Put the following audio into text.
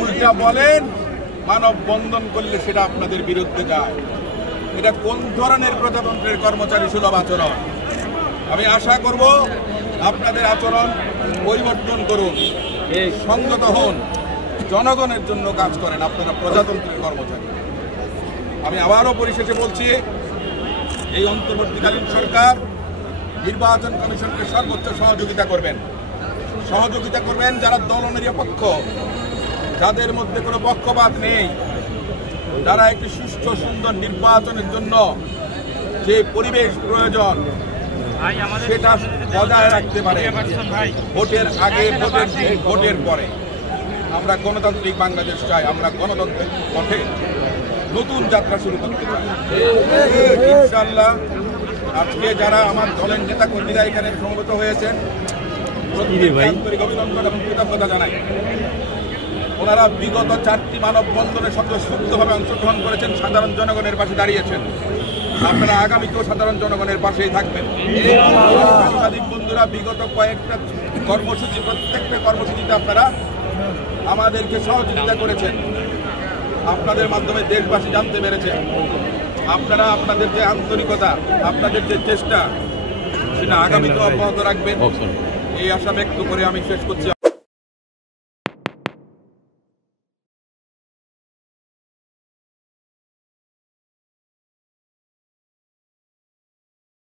উল্টা বলেন মানববন্ধন করলে সেটা আপনাদের বিরুদ্ধে যায়। এটা কোন ধরনের প্রজাতন্ত্রের কর্মচারী সুলভ আচরণ? আমি আশা করব আপনাদের আচরণ পরিবর্তন করুন, সংযত হন, জনগণের জন্য কাজ করেন। আপনারা প্রজাতন্ত্রের কর্মচারী। আমি আবারও পরিশেষে বলছি, এই অন্তর্বর্তীকালীন সরকার নির্বাচন কমিশনকে সর্বোচ্চ সহযোগিতা করবেন যারা দলনিরপেক্ষ, যাদের মধ্যে কোনো পক্ষপাত নেই, যারা একটি সুষ্ঠু সুন্দর নির্বাচনের জন্য যে পরিবেশ প্রয়োজন সেটা বজায় রাখতে পারে। ভোটের আগে, ভোটের দিন, ভোটের পরে আমরা গণতান্ত্রিক বাংলাদেশ চাই। আমরা গণতন্ত্রের পথে নতুন যাত্রা শুরু করতে পারি ইনশাআল্লাহ। আজকে যারা আমার দলের নেতা কর্মীরা এখানে সমবেত হয়েছেন, আন্তরিক অভিনন্দন এবং কৃতজ্ঞতা জানাই। ওনারা বিগত 4টি মানববন্ধনে স্বতঃস্ফূর্তভাবে অংশগ্রহণ করেছেন, সাধারণ জনগণের পাশে দাঁড়িয়েছেন। আপনারা আগামীতেও সাধারণ জনগণের পাশেই থাকবেন। সাংবাদিক বন্ধুরা, বিগত কয়েকটা কর্মসূচি, প্রত্যেকটা কর্মসূচিতে আপনারা আমাদেরকে সহযোগিতা করেছেন। আপনাদের মাধ্যমে দেশবাসী জানতে পেরেছে আপনারা আপনাদের যে আন্তরিকতা, আপনাদের যে চেষ্টা, সেটা আগামীতেও অব্যাহত রাখবেন, এই আশা ব্যক্ত করে আমি শেষ করছি।